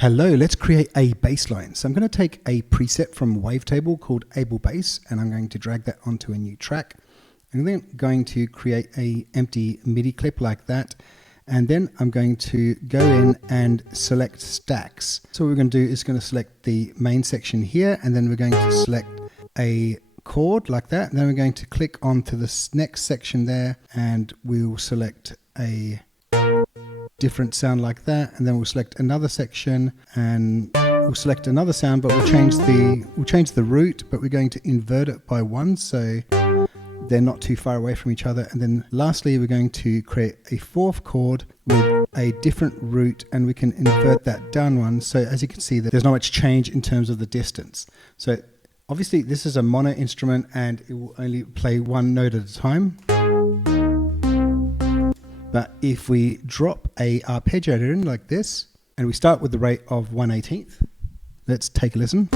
Hello, let's create a bass line. So I'm going to take a preset from Wavetable called Able Bass, and I'm going to drag that onto a new track. I'm then going to create a empty MIDI clip like that. And then I'm going to go in and select stacks. So what we're going to do is going to select the main section here, and then we're going to select a chord like that. And then we're going to click onto this next section there, and we'll select a different sound like that, and then we'll select another section and we'll select another sound, but we'll change the root, but we're going to invert it by 1 so they're not too far away from each other. And then lastly, we're going to create a 4th chord with a different root, and we can invert that down 1. So as you can see, there's not much change in terms of the distance. So obviously this is a mono instrument and it will only play 1 note at a time. But if we drop a arpeggiator in like this, and we start with the rate of 1/18, let's take a listen.